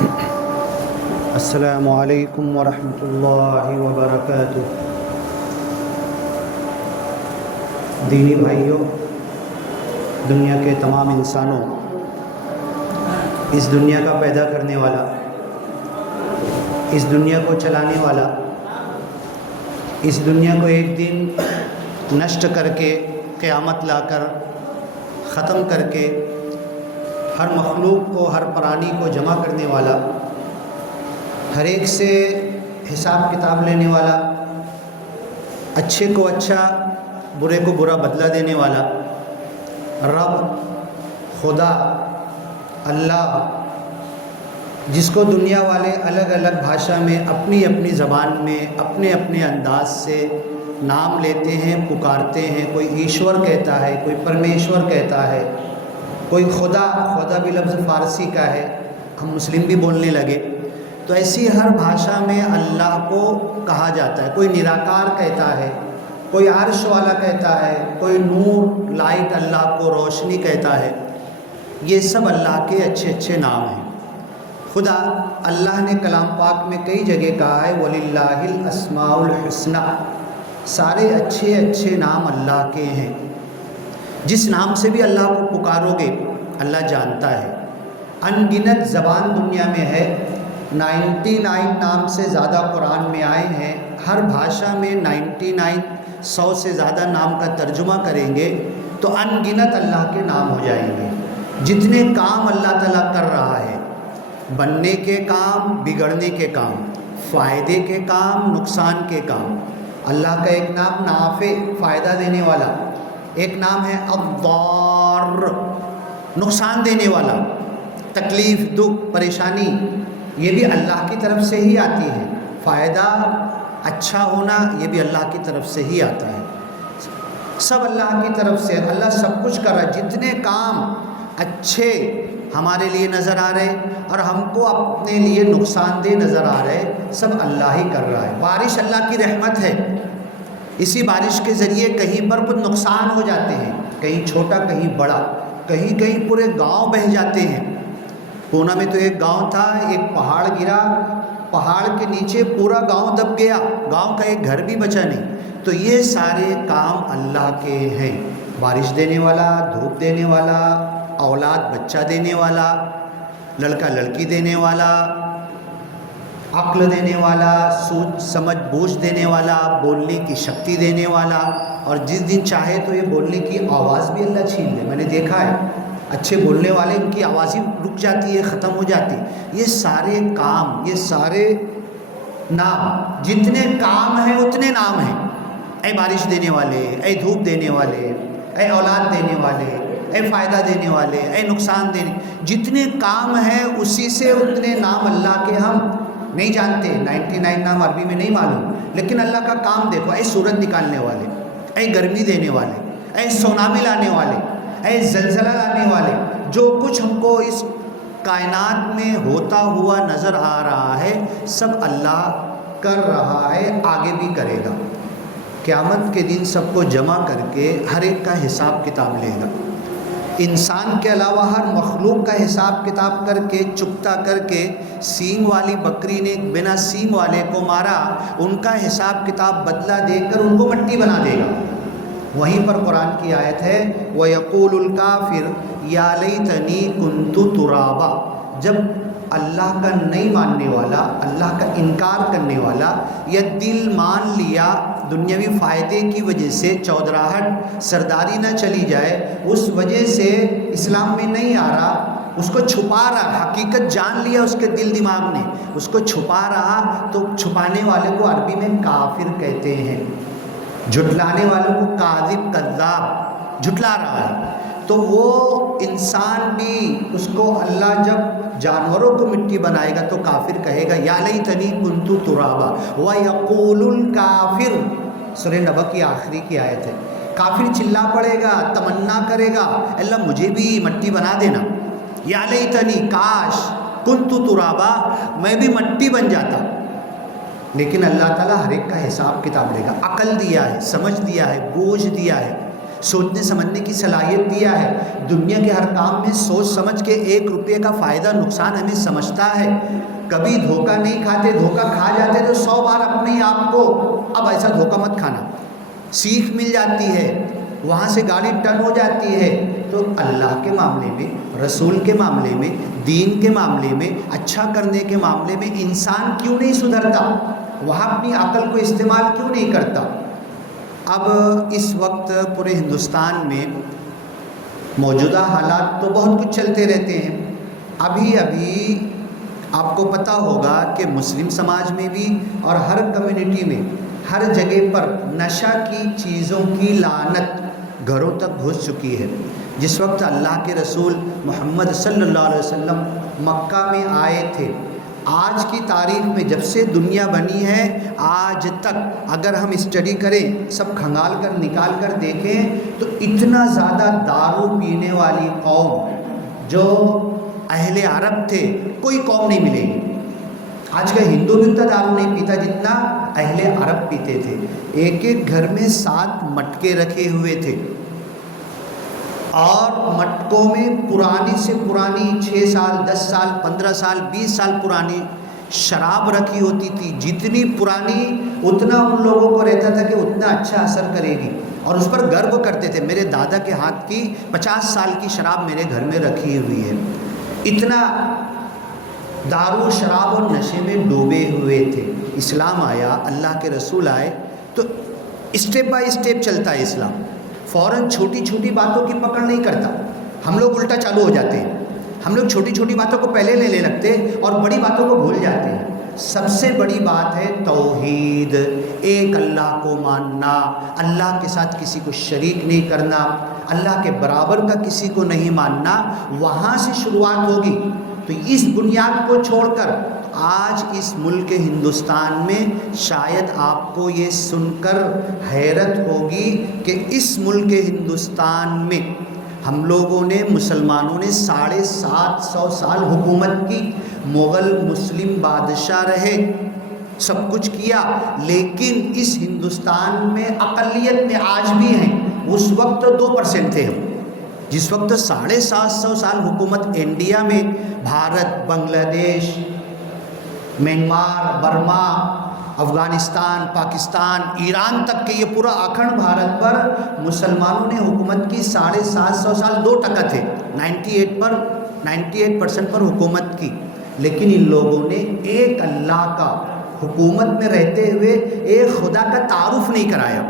السلام علیکم ورحمۃ اللہ وبرکاتہ۔ دینی بھائیوں، دنیا کے تمام انسانوں، اس دنیا کا پیدا کرنے والا، اس دنیا کو چلانے والا، اس دنیا کو ایک دن نشٹ کر کے قیامت لا کر ختم کر کے ہر مخلوق کو، ہر پرانی کو جمع کرنے والا، ہر ایک سے حساب کتاب لینے والا، اچھے کو اچھا، برے کو برا بدلہ دینے والا رب، خدا، اللہ، جس کو دنیا والے الگ الگ بھاشا میں اپنی اپنی زبان میں اپنے اپنے انداز سے نام لیتے ہیں، پکارتے ہیں۔ کوئی ایشور کہتا ہے، کوئی پرمیشور کہتا ہے، کوئی خدا بھی لفظ فارسی کا ہے، ہم مسلم بھی بولنے لگے۔ تو ایسی ہر بھاشا میں اللہ کو کہا جاتا ہے۔ کوئی نراکار کہتا ہے، کوئی عرش والا کہتا ہے، کوئی نور، لائٹ، اللہ کو روشنی کہتا ہے۔ یہ سب اللہ کے اچھے اچھے نام ہیں۔ خدا اللہ نے کلام پاک میں کئی جگہ کہا ہے وَلِلَّهِ الْأَسْمَاءُ الْحُسْنَى، سارے اچھے اچھے نام اللہ کے ہیں۔ جس نام سے بھی اللہ کو پکارو گے اللہ جانتا ہے۔ ان گنت زبان دنیا میں ہے، 99 نام سے زیادہ قرآن میں آئے ہیں۔ ہر بھاشا میں 99، 100 سے زیادہ نام کا ترجمہ کریں گے تو ان گنت اللہ کے نام ہو جائیں گے۔ جتنے کام اللہ تعالیٰ کر رہا ہے، بننے کے کام، بگڑنے کے کام، فائدے کے کام، نقصان کے کام۔ اللہ کا ایک نام نافع، فائدہ دینے والا، ایک نام ہے الضار، نقصان دینے والا، تکلیف، دکھ، پریشانی، یہ بھی اللہ کی طرف سے ہی آتی ہے۔ فائدہ، اچھا ہونا، یہ بھی اللہ کی طرف سے ہی آتا ہے۔ سب اللہ کی طرف سے، اللہ سب کچھ کر رہا ہے۔ جتنے کام اچھے ہمارے لیے نظر آ رہے اور ہم کو اپنے لیے نقصان دہ نظر آ رہے، سب اللہ ہی کر رہا ہے۔ بارش اللہ کی رحمت ہے، اسی بارش کے ذریعے کہیں پر کچھ نقصان ہو جاتے ہیں، کہیں چھوٹا کہیں بڑا، کہیں کہیں پورے گاؤں بہہ جاتے ہیں۔ پونا میں تو ایک گاؤں تھا، ایک پہاڑ گرا، پہاڑ کے نیچے پورا گاؤں دب گیا، گاؤں کا ایک گھر بھی بچا نہیں۔ تو یہ سارے کام اللہ کے ہیں۔ بارش دینے والا، دھوپ دینے والا، اولاد بچہ دینے والا، لڑکا لڑکی دینے والا، عقل دینے والا، سوچ سمجھ بوجھ دینے والا، بولنے کی شکتی دینے والا، اور جس دن چاہے تو یہ بولنے کی آواز بھی اللہ چھین لے۔ میں نے دیکھا ہے اچھے بولنے والے، ان کی آواز ہی رک جاتی ہے، ختم ہو جاتی ہے۔ یہ سارے کام، یہ سارے نام، جتنے کام ہیں اتنے نام ہیں۔ اے بارش دینے والے، اے دھوپ دینے والے، اے اولاد دینے والے، اے فائدہ دینے والے، اے نقصان دینے، جتنے کام ہیں اسی سے اتنے نام اللہ کے ہم نہیں جانتے۔ 99 نام عربی میں نہیں معلوم، لیکن اللہ کا کام دیکھو۔ اے سورج نکالنے والے، اے گرمی دینے والے، اے سونامی لانے والے، اے زلزلہ لانے والے، جو کچھ ہم کو اس کائنات میں ہوتا ہوا نظر آ رہا ہے سب اللہ کر رہا ہے، آگے بھی کرے گا۔ قیامت کے دن سب کو جمع کر کے ہر ایک کا حساب کتاب لے گا۔ انسان کے علاوہ ہر مخلوق کا حساب کتاب کر کے چکتا کر کے، سینگ والی بکری نے بنا سینگ والے کو مارا، ان کا حساب کتاب بدلہ دے کر ان کو مٹی بنا دے گا۔ وہیں پر قرآن کی آیت ہے وَيَقُولُ الْكَافِرُ يَا لَيْتَنِي كُنْتُ تُرَابًا، جب اللہ کا نہیں ماننے والا، اللہ کا انکار کرنے والا، یا دل مان لیا دنیاوی فائدے کی وجہ سے، چودراہٹ، سرداری نہ چلی جائے، اس وجہ سے اسلام میں نہیں آ رہا، اس کو چھپا رہا، حقیقت جان لیا اس کے دل دماغ نے، اس کو چھپا رہا، تو چھپانے والے کو عربی میں کافر کہتے ہیں۔ جھٹلانے والوں کو کاذب، کذاب، جھٹلا رہا ہے۔ تو وہ انسان بھی، اس کو اللہ جب جانوروں کو مٹی بنائے گا تو کافر کہے گا یا لیتنی کنت ترابا ویقول الکافر، سورہ نبأ کی آخری کی آیت ہے۔ کافر چلا پڑے گا، تمنا کرے گا اللہ مجھے بھی مٹی بنا دینا، یا لیتنی، کاش، کنت ترابا، میں بھی مٹی بن جاتا۔ لیکن اللہ تعالیٰ ہر ایک کا حساب کتاب لے گا۔ عقل دیا ہے، سمجھ دیا ہے، بوجھ دیا ہے، سوچنے سمجھنے کی صلاحیت دیا ہے، دنیا کے ہر کام میں سوچ سمجھ کے 1 روپے کا فائدہ نقصان ہمیں سمجھتا ہے، کبھی دھوکہ نہیں کھاتے، دھوکہ کھا جاتے تو 100 بار اپنے آپ کو اب ایسا دھوکہ مت کھانا، سیکھ مل جاتی ہے، وہاں سے گاڑی ٹرن ہو جاتی ہے۔ تو اللہ کے معاملے میں، رسول کے معاملے میں، دین کے معاملے میں، اچھا کرنے کے معاملے میں انسان کیوں نہیں سدھرتا؟ وہاں اپنی عقل کو استعمال کیوں نہیں کرتا؟ اب اس وقت پورے ہندوستان میں موجودہ حالات تو بہت کچھ چلتے رہتے ہیں۔ ابھی آپ کو پتہ ہوگا کہ مسلم سماج میں بھی اور ہر کمیونٹی میں ہر جگہ پر نشہ کی چیزوں کی لعنت گھروں تک گھس چکی ہے۔ جس وقت اللہ کے رسول محمد صلی اللہ علیہ وسلم مکہ میں آئے تھے، آج کی تاریخ میں جب سے دنیا بنی ہے آج تک اگر ہم اسٹڈی کریں، سب کھنگال کر نکال کر دیکھیں تو اتنا زیادہ دارو پینے والی قوم جو اہل عرب تھے کوئی قوم نہیں ملے گی۔ آج کا ہندو بھی اتنا دارو نہیں پیتا جتنا اہل عرب پیتے تھے۔ ایک ایک گھر میں 7 مٹکے رکھے ہوئے تھے اور مٹکوں میں پرانی سے پرانی 6 سال 10 سال 15 سال 20 سال پرانی شراب رکھی ہوتی تھی۔ جتنی پرانی اتنا ان لوگوں کو رہتا تھا کہ اتنا اچھا اثر کرے گی، اور اس پر گرو کرتے تھے۔ میرے دادا کے ہاتھ کی 50 سال کی شراب میرے گھر میں رکھی ہوئی ہے۔ اتنا دارو شراب اور نشے میں ڈوبے ہوئے تھے۔ اسلام آیا، اللہ کے رسول آئے تو اسٹیپ بائی اسٹیپ چلتا ہے اسلام، فوراً چھوٹی چھوٹی باتوں کی پکڑ نہیں کرتا۔ ہم لوگ الٹا چالو ہو جاتے ہیں، ہم لوگ چھوٹی چھوٹی باتوں کو پہلے لینے لگتے اور بڑی باتوں کو بھول جاتے ہیں۔ سب سے بڑی بات ہے توحید، ایک اللہ کو ماننا، اللہ کے ساتھ کسی کو شریک نہیں کرنا، اللہ کے برابر کا کسی کو نہیں ماننا۔ وہاں سے شروعات ہوگی۔ تو اس بنیاد کو چھوڑ کر آج اس ملک ہندوستان میں شاید آپ کو یہ سن کر حیرت ہوگی کہ اس ملک ہندوستان میں ہم لوگوں نے، مسلمانوں نے 750 سال حکومت کی، مغل مسلم بادشاہ رہے، سب کچھ کیا، لیکن اس ہندوستان میں اقلیت میں آج بھی ہیں۔ اس وقت 2% تھے ہم، جس وقت 750 سال حکومت انڈیا میں بھارت، بنگلہ دیش، میانمار، برما، افغانستان، پاکستان، ایران تک کے یہ پورا اکھنڈ بھارت پر مسلمانوں نے حکومت کی 750 سال، 2% تھے، 98% پر حکومت کی۔ لیکن ان لوگوں نے ایک اللہ کا حکومت میں رہتے ہوئے ایک خدا کا تعارف نہیں کرایا،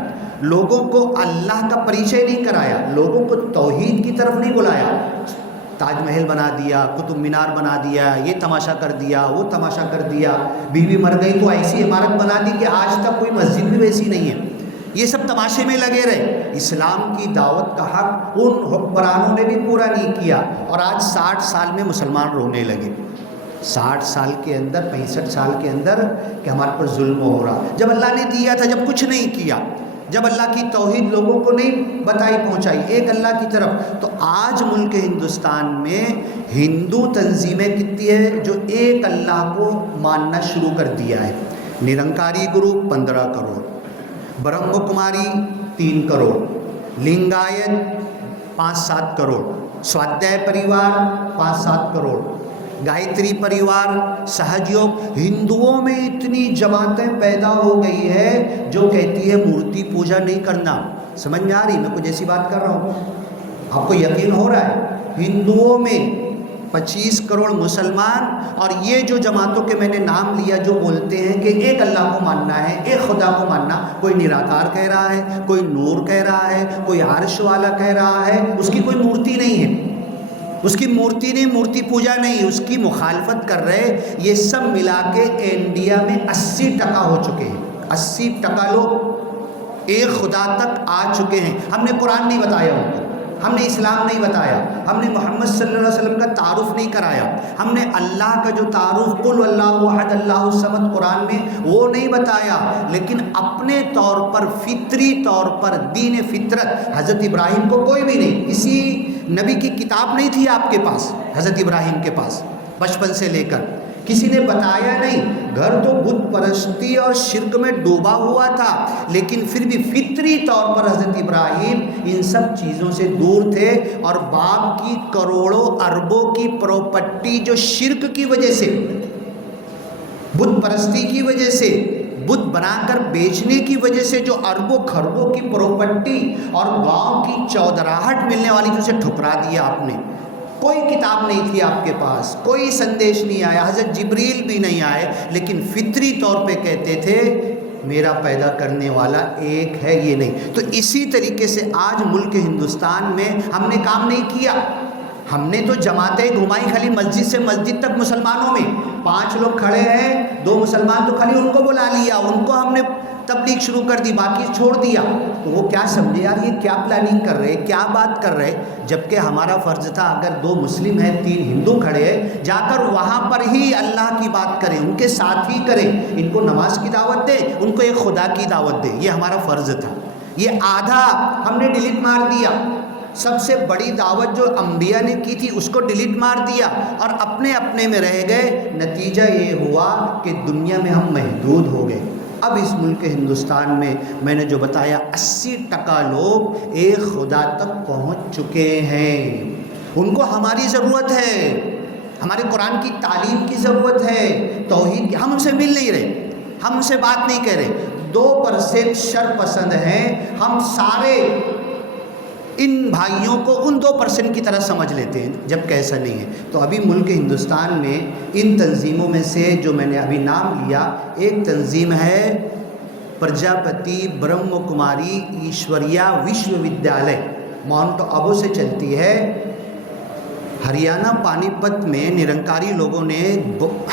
لوگوں کو اللہ کا پریچے نہیں کرایا، لوگوں کو توحید کی طرف نہیں بلایا۔ تاج محل بنا دیا، قطب مینار بنا دیا، یہ تماشا کر دیا، وہ تماشا کر دیا، بیوی مر گئی تو ایسی عمارت بنا دی کہ آج تک کوئی مسجد بھی ویسی نہیں ہے۔ یہ سب تماشے میں لگے رہے۔ اسلام کی دعوت کا حق ان حکمرانوں نے بھی پورا نہیں کیا، اور آج 60 سال میں مسلمان رونے لگے۔ 60 سال کے اندر، 65 سال کے اندر کہ ہمارے پر ظلم ہو رہا، جب اللہ نے دیا تھا، جب کچھ نہیں کیا، جب اللہ کی توحید لوگوں کو نہیں بتائی پہنچائی ایک اللہ کی طرف۔ تو آج ملک ہندوستان میں ہندو تنظیمیں کتنی ہیں جو ایک اللہ کو ماننا شروع کر دیا ہے؟ نرنکاری گروپ 15 کروڑ، برہم کماری 3 کروڑ، لنگایت 5-7 کروڑ، سوادھیائے پریوار 5-7 کروڑ، گایتری پریوار، سہج یوگ۔ ہندوؤں میں اتنی جماعتیں پیدا ہو گئی ہے جو کہتی ہے مورتی پوجا نہیں کرنا۔ سمجھ میں آ رہی؟ میں کچھ ایسی بات کر رہا ہوں، آپ کو یقین ہو رہا ہے؟ ہندوؤں میں 25 کروڑ مسلمان، اور یہ جو جماعتوں کے میں نے نام لیا جو بولتے ہیں کہ ایک اللہ کو ماننا ہے، ایک خدا کو ماننا، کوئی نراکار کہہ رہا ہے، کوئی نور کہہ رہا ہے، کوئی عرش والا کہہ رہا ہے، اس کی کوئی مورتی نہیں ہے، اس کی مورتی نہیں، مورتی پوجا نہیں، اس کی مخالفت کر رہے۔ یہ سب ملا کے انڈیا میں 80% ہو چکے ہیں۔ 80% لوگ ایک خدا تک آ چکے ہیں۔ ہم نے قرآن نہیں بتایا ان کو، ہم نے اسلام نہیں بتایا، ہم نے محمد صلی اللہ علیہ وسلم کا تعارف نہیں کرایا، ہم نے اللہ کا جو تعارف قل اللہ احد اللہ الصمد قرآن میں وہ نہیں بتایا، لیکن اپنے طور پر فطری طور پر دین فطرت حضرت ابراہیم کو کوئی بھی نہیں، کسی نبی کی کتاب نہیں تھی آپ کے پاس، حضرت ابراہیم کے پاس بچپن سے لے کر کسی نے بتایا نہیں. گھر تو بت پرستی اور شرک میں ڈوبا ہوا تھا، لیکن پھر بھی فطری طور پر حضرت ابراہیم ان سب چیزوں سے دور تھے، اور باپ کی کروڑوں اربوں کی پراپرٹی جو شرک کی وجہ سے، بت پرستی کی وجہ سے، بت بنا کر بیچنے کی وجہ سے جو اربوں خربوں کی پراپرٹی اور گاؤں کی چودراہٹ ملنے والی تھی، اسے ٹھکرا دیا آپ نے. کوئی کتاب نہیں تھی آپ کے پاس، کوئی سندیش نہیں آیا، حضرت جبریل بھی نہیں آئے، لیکن فطری طور پہ کہتے تھے میرا پیدا کرنے والا ایک ہے، یہ نہیں. تو اسی طریقے سے آج ملک ہندوستان میں ہم نے کام نہیں کیا. ہم نے تو جماعتیں گھمائی خالی مسجد سے مسجد تک مسلمانوں میں. 5 لوگ کھڑے ہیں، 2 مسلمان تو خالی ان کو بلا لیا، ان کو ہم نے تبلیغ شروع کر دی، باقی چھوڑ دیا. تو وہ کیا سمجھے یار یہ کیا پلاننگ کر رہے، کیا بات کر رہے؟ جبکہ ہمارا فرض تھا اگر 2 مسلم ہیں 3 ہندو کھڑے ہیں، جا کر وہاں پر ہی اللہ کی بات کریں، ان کے ساتھ ہی کریں، ان کو نماز کی دعوت دیں، ان کو ایک خدا کی دعوت دیں. یہ ہمارا فرض تھا. یہ آدھا ہم نے ڈیلیٹ مار دیا. سب سے بڑی دعوت جو انبیاء نے کی تھی اس کو ڈیلیٹ مار دیا اور اپنے اپنے میں رہ گئے. نتیجہ یہ ہوا کہ دنیا میں ہم محدود ہو گئے. اب اس ملک ہندوستان میں نے جو بتایا 80% لوگ ایک خدا تک پہنچ چکے ہیں. ان کو ہماری ضرورت ہے، ہمارے قرآن کی تعلیم کی ضرورت ہے، توحید کی. ہم ان سے مل نہیں رہے، ہم ان سے بات نہیں کہہ رہے. 2% شر پسند ہیں. ہم سارے ان بھائیوں کو ان 2% کی طرح سمجھ لیتے ہیں، جبکہ ایسا نہیں ہے. تو ابھی ملک ہندوستان میں ان تنظیموں میں سے جو میں نے ابھی نام لیا، ایک تنظیم ہے پرجاپتی برہم کماری ایشوریا وشو ودیالیہ، ماؤنٹ آبو سے چلتی ہے. ہریانہ پانی پت میں نرنکاری لوگوں نے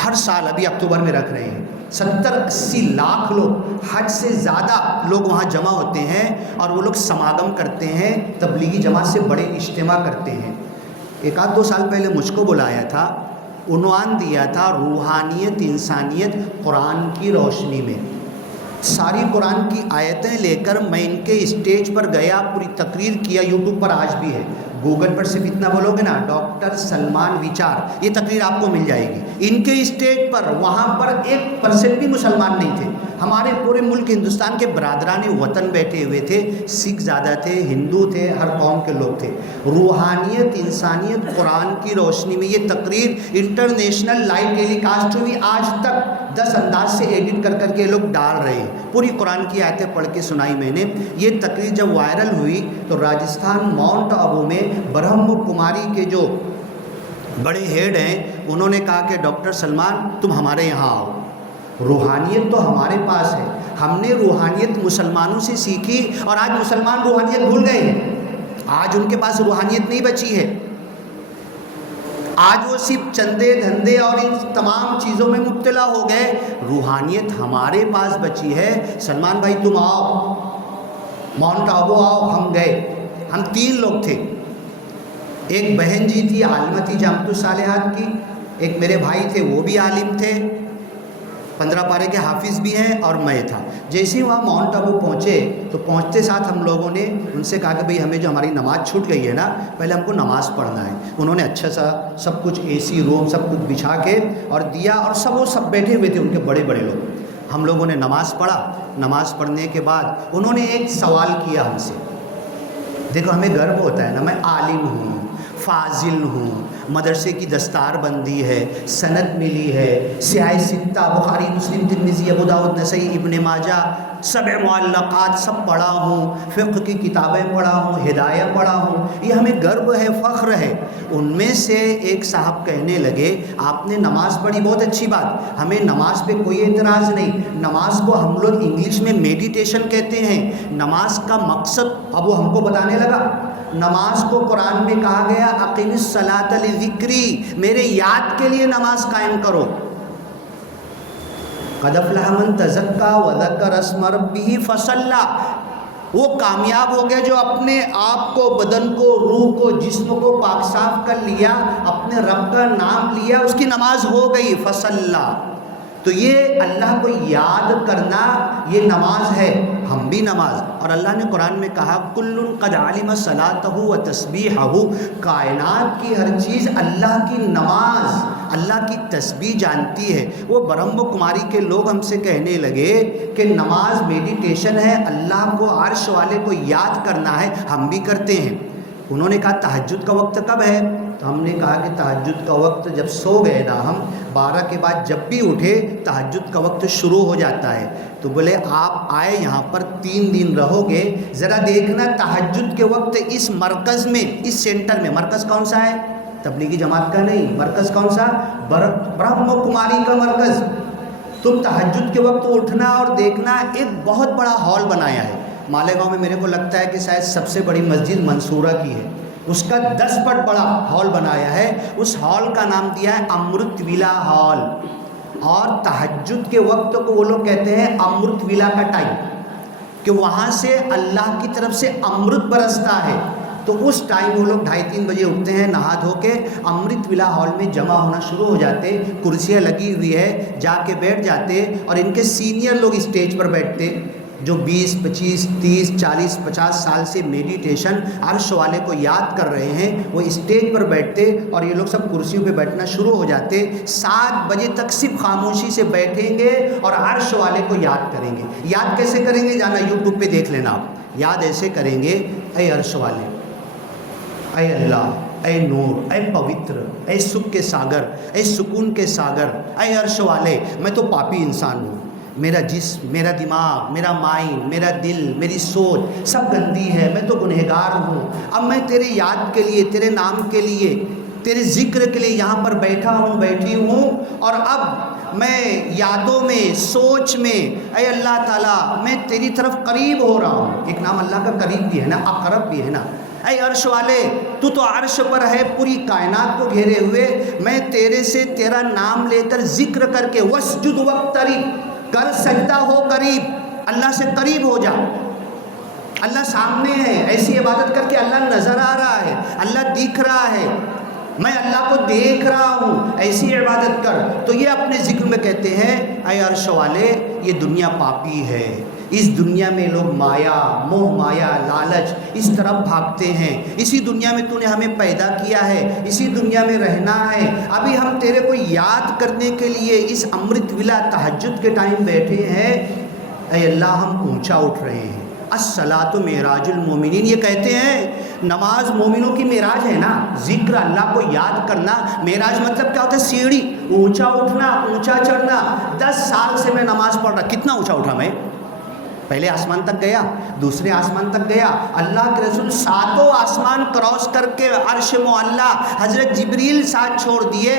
ہر سال ابھی اکتوبر میں رکھ رہے ہیں 70-80 لاکھ لوگ، حد سے زیادہ لوگ وہاں جمع ہوتے ہیں اور وہ لوگ سماگم کرتے ہیں، تبلیغی جماعت سے بڑے اجتماع کرتے ہیں. 1-2 سال پہلے مجھ کو بلایا تھا، عنوان دیا تھا روحانیت انسانیت قرآن کی روشنی میں. ساری قرآن کی آیتیں لے کر میں ان کے اسٹیج پر گیا، پوری تقریر کیا. یوٹیوب پر آج بھی ہے، گوگل پر صرف اتنا بولو گے نا ڈاکٹر سلمان وچار، یہ تقریر آپ کو مل جائے گی. ان کے اسٹیج پر وہاں پر 1% بھی مسلمان نہیں تھے. ہمارے پورے ملک ہندوستان کے برادران وطن بیٹھے ہوئے تھے، سکھ زیادہ تھے، ہندو تھے، ہر قوم کے لوگ تھے. روحانیت انسانیت قرآن کی روشنی میں یہ تقریر انٹرنیشنل لائیو ٹیلی کاسٹ ہوئی. آج تک 10 انداز سے ایڈٹ کر کر کے لوگ ڈال رہے ہیں. پوری قرآن کی آیتیں پڑھ کے سنائی میں نے. یہ تقریر جب وائرل ہوئی تو راجستھان ماؤنٹ آبو میں برہم کماری کے جو بڑے ہیڈ ہیں انہوں نے کہا کہ ڈاکٹر سلمان تم ہمارے یہاں آؤ، روحانیت تو ہمارے پاس ہے. ہم نے روحانیت مسلمانوں سے سیکھی اور آج مسلمان روحانیت بھول گئے ہیں. آج ان کے پاس روحانیت نہیں بچی ہے. آج وہ صرف چندے دھندے اور ان تمام چیزوں میں مبتلا ہو گئے. روحانیت ہمارے پاس بچی ہے. سلمان بھائی تم آؤ، ماؤنٹ آبو آؤ. ہم گئے، ہم 3 لوگ تھے. ایک بہن جی تھی، عالمہ تھی جامعۃ الصالحات کی. ایک میرے بھائی تھے، وہ بھی عالم تھے، 15 پارے کے حافظ بھی ہیں، اور میں تھا. جیسے ہی وہاں ماؤنٹ آبو پہنچے تو پہنچتے ساتھ ہم لوگوں نے ان سے کہا کہ بھئی ہمیں جو ہماری نماز چھوٹ گئی ہے نا، پہلے ہم کو نماز پڑھنا ہے. انہوں نے اچھا سا سب کچھ AC روم سب کچھ بچھا کے اور دیا، اور وہ سب بیٹھے ہوئے تھے ان کے بڑے بڑے لوگ. ہم لوگوں نے نماز پڑھا. نماز پڑھنے کے بعد انہوں نے ایک سوال کیا ہم سے. دیکھو ہمیں گرو ہوتا ہے نا، میں عالم ہوں، فاضل ہوں، مدرسے کی دستار بندی ہے، سند ملی ہے، سیاہ ستہ بخاری مسلم ترمذی ابو داؤد نسائی ابن ماجہ 7 معلقات سب پڑھا ہوں، فقہ کی کتابیں پڑھا ہوں، ہدایہ پڑھا ہوں. یہ ہمیں گرو ہے، فخر ہے. ان میں سے ایک صاحب کہنے لگے آپ نے نماز پڑھی، بہت اچھی بات، ہمیں نماز پہ کوئی اعتراض نہیں. نماز کو ہم لوگ انگلش میں میڈیٹیشن کہتے ہیں. نماز کا مقصد اب وہ ہم کو بتانے لگا. نماز کو قرآن میں کہا گیا اقیم الصلاۃ لذکری، میرے یاد کے لیے نماز قائم کرو. قد افلح من تزکا وذکر اسم ربہ فصلی، وہ کامیاب ہو گیا جو اپنے آپ کو، بدن کو، روح کو، جسم کو پاک صاف کر لیا، اپنے رب کا نام لیا، اس کی نماز ہو گئی. فصلی، تو یہ اللہ کو یاد کرنا یہ نماز ہے. ہم بھی نماز، اور اللہ نے قرآن میں کہا کل قد علم صلاتہ و تسبیحہ، کائنات کی ہر چیز اللہ کی نماز اللہ کی تسبیح جانتی ہے۔ وہ برہم کماری کے لوگ ہم سے کہنے لگے کہ نماز میڈیٹیشن ہے، اللہ کو عرش والے کو یاد کرنا ہے، ہم بھی کرتے ہیں۔ انہوں نے کہا تہجد کا وقت کب ہے؟ تو ہم نے کہا کہ تہجد کا وقت جب سو گئے نا ہم 12 کے بعد جب بھی اٹھے تہجد کا وقت شروع ہو جاتا ہے۔ تو بولے آپ آئے یہاں پر 3 دن رہو گے، ذرا دیکھنا تہجد کے وقت اس مرکز میں، اس سینٹر میں، مرکز کون سا ہے؟ تبلیغی جماعت کا نہیں، مرکز کون سا؟ برہم کماری کا مرکز۔ تم تہجد کے وقت اٹھنا اور دیکھنا، ایک بہت بڑا ہال بنایا ہے مالیگاؤں میں، میرے کو لگتا ہے کہ شاید سب سے بڑی مسجد منصورہ کی ہے، اس کا 10 فٹ بڑا ہال بنایا ہے۔ اس ہال کا نام دیا ہے امرت ویلا ہال، اور تہجد کے وقت کو وہ لوگ کہتے ہیں امرت ویلا کا ٹائم، کہ وہاں سے اللہ کی طرف سے امرت برستا ہے۔ تو اس ٹائم وہ لوگ 2:30-3 بجے اٹھتے ہیں، نہا دھو کے امرت ویلا ہال میں جمع ہونا شروع ہو جاتے، کرسیاں لگی ہوئی ہے، جا کے بیٹھ جاتے، اور ان کے سینئر لوگ اسٹیج پر بیٹھتے جو 20, 25, 30, 40, 50 سال سے میڈیٹیشن عرش والے کو یاد کر رہے ہیں، وہ اسٹیج پر بیٹھتے اور یہ لوگ سب کرسیوں پہ بیٹھنا شروع ہو جاتے۔ 7 بجے تک صرف خاموشی سے بیٹھیں گے اور عرش والے کو یاد کریں گے۔ یاد کیسے کریں گے؟ جانا یوٹیوب پہ دیکھ لینا آپ۔ یاد ایسے کریں گے، اے عرش والے، اے اللہ، اے نور، اے پوتر، اے سکھ کے ساگر، اے سکون کے ساگر، اے عرش والے، میں تو پاپی انسان ہوں، میرا جسم، میرا دماغ، میرا مائنڈ، میرا دل، میری سوچ سب گندی ہے، میں تو گنہگار ہوں۔ اب میں تیرے یاد کے لیے، تیرے نام کے لیے، تیرے ذکر کے لیے یہاں پر بیٹھا ہوں، بیٹھی ہوں، اور اب میں یادوں میں، سوچ میں، اے اللہ تعالیٰ میں تیری طرف قریب ہو رہا ہوں۔ ایک نام اللہ کا قریب بھی ہے نا، اقرب بھی ہے نا۔ اے عرش والے، تو عرش پر ہے، پوری کائنات کو گھیرے ہوئے، میں تیرے سے تیرا نام لے کر ذکر کر کے وسجد واقترب، کر سجدہ ہو قریب، اللہ سے قریب ہو جا۔ اللہ سامنے ہے، ایسی عبادت کر کے اللہ نظر آ رہا ہے، اللہ دکھ رہا ہے، میں اللہ کو دیکھ رہا ہوں، ایسی عبادت کر۔ تو یہ اپنے ذکر میں کہتے ہیں اے عرش والے، یہ دنیا پاپی ہے، اس دنیا میں لوگ مایا، موہ مایا، لالچ اس طرف بھاگتے ہیں، اسی دنیا میں تو نے ہمیں پیدا کیا ہے، اسی دنیا میں رہنا ہے۔ ابھی ہم تیرے کو یاد کرنے کے لیے اس امرت ویلا تہجد کے ٹائم بیٹھے ہیں، اے اللہ ہم اونچا اٹھ رہے ہیں۔ الصلاۃ معراج المومنین، یہ کہتے ہیں نماز مومنوں کی معراج ہے نا، ذکر اللہ کو یاد کرنا۔ معراج مطلب کیا ہوتا ہے؟ سیڑھی، اونچا اٹھنا، اونچا چڑھنا۔ 10 سال سے میں نماز پڑھ رہا، کتنا اونچا اٹھا میں؟ پہلے آسمان تک گیا، دوسرے آسمان تک گیا، اللہ کے رسول 7 آسمان کراس کر کے عرش معلیٰ حضرت جبریل ساتھ چھوڑ دیے،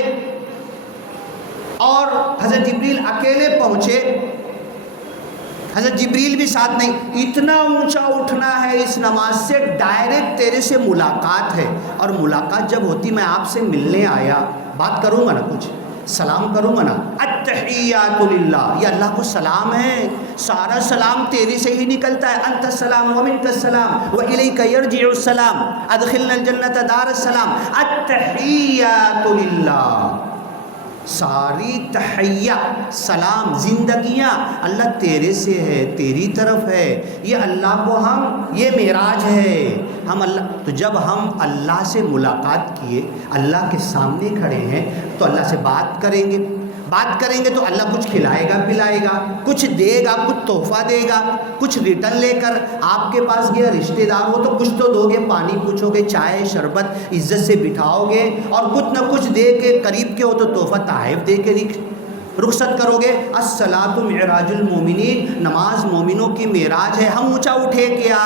اور حضرت جبریل اکیلے پہنچے، حضرت جبریل بھی ساتھ نہیں۔ اتنا اونچا اٹھنا ہے اس نماز سے، ڈائریکٹ تیرے سے ملاقات ہے، اور ملاقات جب ہوتی، میں آپ سے ملنے آیا، بات کروں گا نا، کچھ سلام کروں گا نا، التحیات للہ، یہ اللہ کو سلام ہے، سارا سلام تیرے سے ہی نکلتا ہے، انت السلام ومنک السلام والیک یرجع السلام ادخلنا الجنۃ دار السلام، التحیات للہ، ساری تحیہ، سلام، زندگیاں اللہ تیرے سے ہے، تیری طرف ہے، یہ اللہ کو ہم، یہ معراج ہے ہم اللہ۔ تو جب ہم اللہ سے ملاقات کیے، اللہ کے سامنے کھڑے ہیں، تو اللہ سے بات کریں گے، بات کریں گے تو اللہ کچھ کھلائے گا، پلائے گا، کچھ دے گا، کچھ تحفہ دے گا، کچھ ریٹرن لے کر آپ کے پاس گیا، رشتہ دار ہو تو کچھ تو دو گے، پانی پوچھو گے، چائے شربت عزت سے بٹھاؤ گے، اور کچھ نہ کچھ دے کے، قریب کے ہو تو تحفہ تحائف دے کے رخصت کرو گے۔ الصلاۃ معراج المومنین، نماز مومنوں کی معراج ہے۔ ہم اونچا اٹھے کیا؟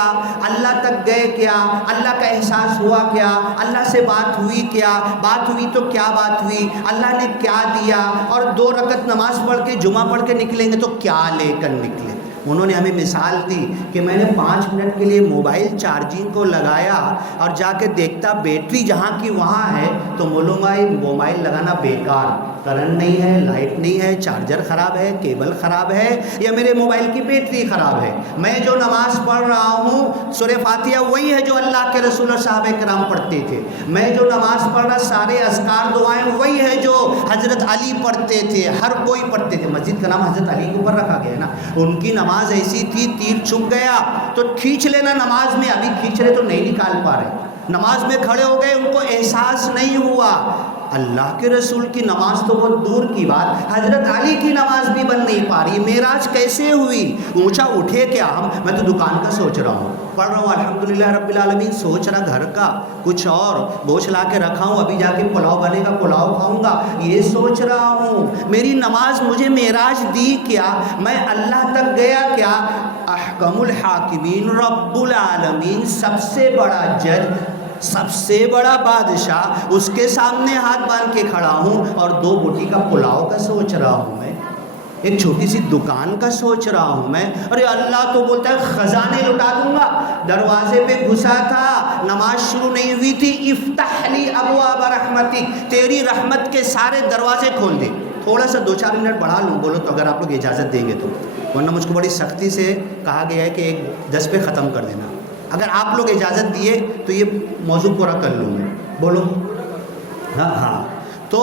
اللہ تک گئے کیا؟ اللہ کا احساس ہوا کیا؟ اللہ سے بات ہوئی کیا؟ بات ہوئی تو کیا بات ہوئی؟ اللہ نے کیا دیا؟ اور 2 رکعت نماز پڑھ کے، جمعہ پڑھ کے نکلیں گے تو کیا لے کر نکلیں؟ انہوں نے ہمیں مثال دی کہ میں نے 5 منٹ کے لیے موبائل چارجنگ کو لگایا اور جا کے دیکھتا بیٹری جہاں کی وہاں ہے، تو معلوم ہے موبائل لگانا بیکار، کرنٹ نہیں ہے، لائٹ نہیں ہے، چارجر خراب ہے، کیبل خراب ہے، یا میرے موبائل کی بیٹری خراب ہے۔ میں جو نماز پڑھ رہا ہوں سورہ فاتحہ وہی ہے جو اللہ کے رسول اور صحابہ کرام پڑھتے تھے، میں جو نماز پڑھ رہا سارے اذکار دعائیں وہی ہے جو حضرت علی پڑھتے تھے، ہر کوئی پڑھتے تھے۔ مسجد کا نام حضرت علی کے اوپر رکھا گیا ہے نا، ان کی نماز ایسی تھی، تیر چھپ گیا تو کھینچ لینا نماز میں، ابھی کھینچ رہے تو نہیں نکال پا رہے، نماز میں کھڑے ہو گئے، ان کو احساس نہیں ہوا۔ اللہ کے رسول کی نماز تو بہت دور کی بات، حضرت علی کی نماز بھی بن نہیں پا رہی، معراج کیسے ہوئی؟ اونچا اٹھے کیا ہم؟ میں تو دکان کا سوچ رہا ہوں، پڑھ رہا ہوں الحمدللہ رب العالمین، سوچ رہا گھر کا کچھ اور، گوشت لا کے رکھا ہوں، ابھی جا کے پلاؤ بنے گا پلاؤ کھاؤں گا، یہ سوچ رہا ہوں۔ میری نماز مجھے معراج دی کیا؟ میں اللہ تک گیا کیا؟ احکم الحاکمین رب العالمین، سب سے بڑا جج، سب سے بڑا بادشاہ، اس کے سامنے ہاتھ باندھ کے کھڑا ہوں اور 2 بوٹی کا پلاؤ کا سوچ رہا ہوں، میں ایک چھوٹی سی دکان کا سوچ رہا ہوں میں۔ ارے اللہ تو بولتا ہے خزانے لٹا دوں گا۔ دروازے پہ گھسا تھا، نماز شروع نہیں ہوئی تھی، افتح لی ابواب رحمتی، تیری رحمت کے سارے دروازے کھول دے۔ تھوڑا سا 2-4 منٹ بڑھا لوں بولو تو، اگر آپ لوگ اجازت دیں گے تو، ورنہ مجھ کو بڑی سختی سے کہا گیا ہے کہ 1:10 پہ ختم کر دینا۔ اگر آپ لوگ اجازت دیے تو یہ موضوع پورا کر لوں میں، بولو ہاں۔ تو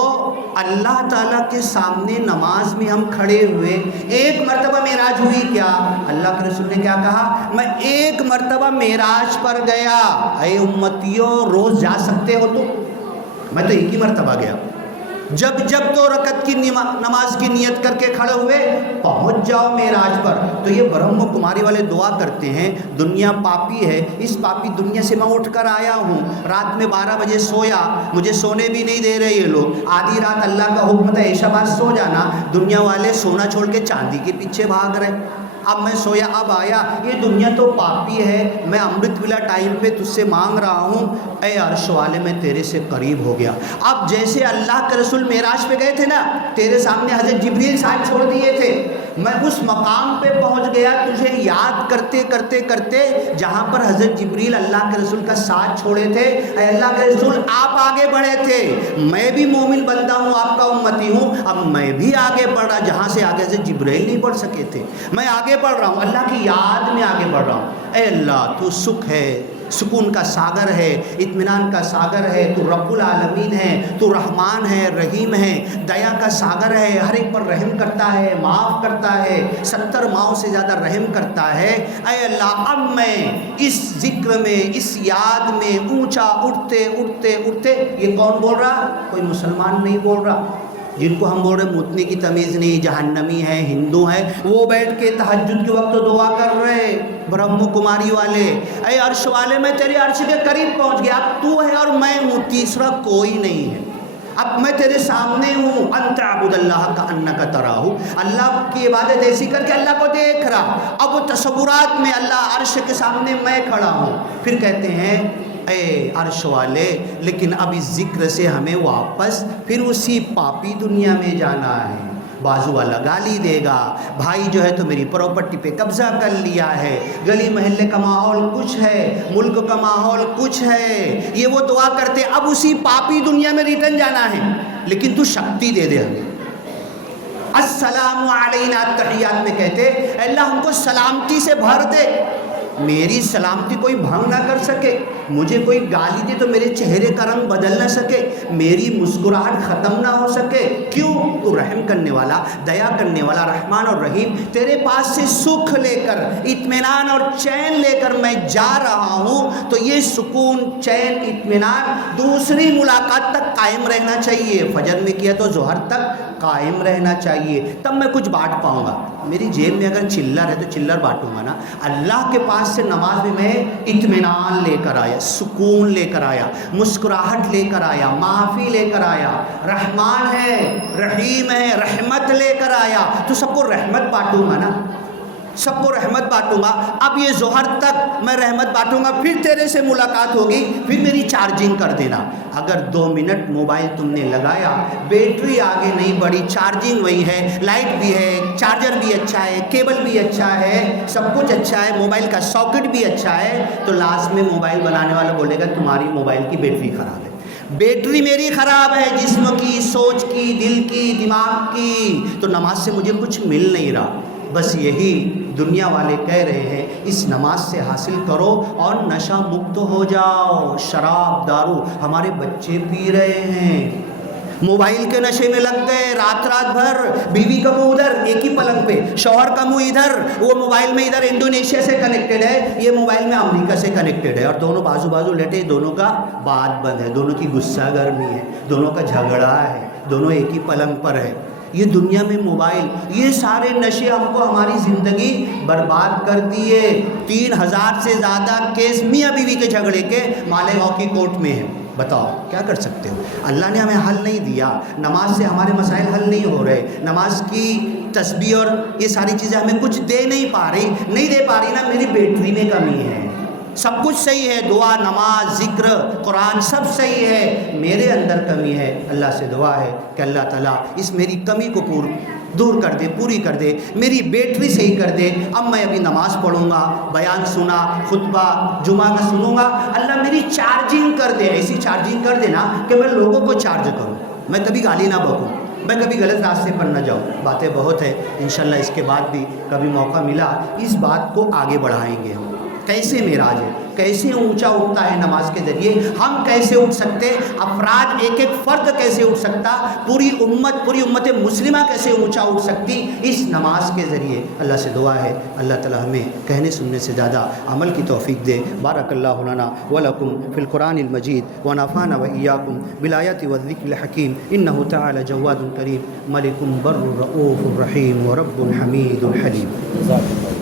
اللہ تعالیٰ کے سامنے نماز میں ہم کھڑے ہوئے، ایک مرتبہ معراج ہوئی کیا؟ اللہ کے رسول نے کیا کہا؟ میں 1 مرتبہ معراج پر گیا۔ اے امتیوں، روز جا سکتے ہو تو؟ میں تو 1 ہی مرتبہ گیا۔ جب 2 رکعت کی نماز کی نیت کر کے کھڑے ہوئے، پہنچ جاؤ معراج پر۔ تو یہ برہم کماری والے دعا کرتے ہیں، دنیا پاپی ہے، اس پاپی دنیا سے میں اٹھ کر آیا ہوں، رات میں 12 بجے سویا، مجھے سونے بھی نہیں دے رہے یہ لوگ، آدھی رات اللہ کا حکم تھا عشاء بعد سو جانا، دنیا والے سونا چھوڑ کے چاندی کے پیچھے بھاگ رہے، اب میں سویا اب آیا، یہ دنیا تو پاپی ہے، میں امرت ویلا ٹائم پہ تجھ سے مانگ رہا ہوں، اے عرش والے میں تیرے سے قریب ہو گیا۔ اب جیسے اللہ کے رسول معراج پہ گئے تھے نا، تیرے سامنے حضرت جبریل ساتھ چھوڑ دیے تھے، میں اس مقام پہ پہنچ گیا تجھے یاد کرتے کرتے کرتے، جہاں پر حضرت جبریل اللہ کے رسول کا ساتھ چھوڑے تھے۔ اے اللہ کے رسول آپ آگے بڑھے تھے، میں بھی مومن بندہ ہوں، آپ کا امتی ہوں، اب میں بھی آگے بڑھ رہا، جہاں سے آگے حضرت جبریل نہیں بڑھ سکے تھے، میں آگے بڑھ رہا ہوں، اللہ کی یاد میں آگے بڑھ رہا ہوں۔ اے اللہ تو سکھ ہے، سکون کا ساگر ہے، اطمینان کا ساگر ہے، تو رب العالمین ہے، تو رحمان ہے، رحیم ہے، دیا کا ساگر ہے، ہر ایک پر رحم کرتا ہے، معاف کرتا ہے، 70 ماؤں سے زیادہ رحم کرتا ہے۔ اے اللہ اب میں اس ذکر میں، اس یاد میں اونچا اٹھتے اٹھتے اٹھتے، یہ کون بول رہا؟ کوئی مسلمان نہیں بول رہا، جن کو ہم بول رہے ہیں متنی کی تمیز نہیں، جہنمی ہے، ہندو ہیں، وہ بیٹھ کے تہجد کے وقت دعا کر رہے، برہم کماری والے، اے عرش والے میں تیرے عرش کے قریب پہنچ گیا، اب تو ہے اور میں ہوں، تیسرا کوئی نہیں ہے، اب میں تیرے سامنے ہوں، انت عبد اللہ کأنک تراہ، اللہ کی عبادت ایسی کر کے اللہ کو دیکھ رہا، اب تصورات میں اللہ عرش کے سامنے میں کھڑا ہوں۔ پھر کہتے ہیں اے عرش والے، لیکن اب اس ذکر سے ہمیں واپس پھر اسی پاپی دنیا میں جانا ہے، بازو والا گالی دے گا، بھائی جو ہے تو میری پراپرٹی پہ قبضہ کر لیا ہے، گلی محلے کا ماحول کچھ ہے، ملک کا ماحول کچھ ہے، یہ وہ دعا کرتے اب اسی پاپی دنیا میں ریٹرن جانا ہے، لیکن تو شکتی دے دے ہمیں۔ السلام علینا تحیات میں کہتے اے اللہ ہم کو سلامتی سے بھر دے، میری سلامتی کوئی بھنگ نہ کر سکے، مجھے کوئی گالی دے تو میرے چہرے کا رنگ بدل نہ سکے، میری مسکراہٹ ختم نہ ہو سکے، کیوں؟ تو رحم کرنے والا، دیا کرنے والا، رحمان اور رحیم، تیرے پاس سے سکھ لے کر، اطمینان اور چین لے کر میں جا رہا ہوں، تو یہ سکون، چین، اطمینان دوسری ملاقات تک قائم رہنا چاہیے، فجر میں کیا تو ظہر تک قائم رہنا چاہیے، تب میں کچھ بانٹ پاؤں گا۔ میری جیب میں اگر چلر ہے تو چلر بانٹوں گا نا، اللہ کے پاس سے نماز میں میں اطمینان لے کر آیا، سکون لے کر آیا، مسکراہٹ لے کر آیا، معافی لے کر آیا، رحمان ہے، رحیم ہے، رحمت لے کر آیا، تو سب کو رحمت بانٹوں گا نا، سب کو رحمت بانٹوں گا۔ اب یہ ظہر تک میں رحمت بانٹوں گا، پھر تیرے سے ملاقات ہوگی، پھر میری چارجنگ کر دینا۔ اگر 2 منٹ موبائل تم نے لگایا، بیٹری آگے نہیں بڑھی، چارجنگ وہی ہے، لائٹ بھی ہے، چارجر بھی اچھا ہے، کیبل بھی اچھا ہے، سب کچھ اچھا ہے، موبائل کا ساکٹ بھی اچھا ہے، تو لاسٹ میں موبائل بنانے والا بولے گا تمہاری موبائل کی بیٹری خراب ہے، بیٹری میری خراب ہے، جسم کی، سوچ کی، دل کی، دماغ کی، تو نماز سے مجھے کچھ مل نہیں رہا۔ بس یہی دنیا والے کہہ رہے ہیں، اس نماز سے حاصل کرو اور نشہ مکت ہو جاؤ۔ شراب، دارو ہمارے بچے پی رہے ہیں، موبائل کے نشے میں لگ گئے، رات بھر بیوی کا منہ ادھر ایک ہی پلنگ پہ، شوہر کا منہ ادھر، وہ موبائل میں ادھر انڈونیشیا سے کنیکٹڈ ہے، یہ موبائل میں امریکہ سے کنیکٹڈ ہے، اور دونوں بازو لیٹے، دونوں کا بات بند ہے، دونوں کی غصہ گرمی ہے، دونوں کا جھگڑا ہے، دونوں ایک ہی پلنگ پر ہے۔ یہ دنیا میں موبائل، یہ سارے نشے ہم کو ہماری زندگی برباد کر دیے۔ 3000 سے زیادہ کیس میاں بیوی کے جھگڑے کے مالیگاؤں کی کورٹ میں ہیں۔ بتاؤ کیا کر سکتے ہو؟ اللہ نے ہمیں حل نہیں دیا، نماز سے ہمارے مسائل حل نہیں ہو رہے، نماز کی تسبیح اور یہ ساری چیزیں ہمیں کچھ دے نہیں پا رہی نا، میری بیٹری میں کمی ہے۔ سب کچھ صحیح ہے، دعا، نماز، ذکر، قرآن سب صحیح ہے، میرے اندر کمی ہے۔ اللہ سے دعا ہے کہ اللہ تعالیٰ اس میری کمی کو دور کر دے، پوری کر دے، میری بیٹری صحیح کر دے۔ اب میں ابھی نماز پڑھوں گا، بیان سنا، خطبہ جمعہ کا سنوں گا، اللہ میری چارجنگ کر دے، ایسی چارجنگ کر دے نا کہ میں لوگوں کو چارج کروں، میں کبھی گالی نہ بکوں، میں کبھی غلط راستے پر نہ جاؤں۔ باتیں بہت ہے، انشاءاللہ اس کے بعد بھی کبھی موقع ملا اس بات کو آگے بڑھائیں گے ہم۔ کیسے معراج ہے، کیسے اونچا اٹھتا ہے نماز کے ذریعے، ہم کیسے اٹھ سکتے، افراد ایک فرد کیسے اٹھ سکتا، پوری امت مسلمہ کیسے اونچا اٹھ سکتی اس نماز کے ذریعے۔ اللہ سے دعا ہے اللہ تعالی ہمیں کہنے سننے سے زیادہ عمل کی توفیق دے۔ بارک اللہ لنا ولکم فی القرآن المجید ونفعنا وإیاکم بالآیات والذکر الحکیم، انہ تعالی جواد کریم، ملک بر رؤوف رحیم ورب حمید حلیم۔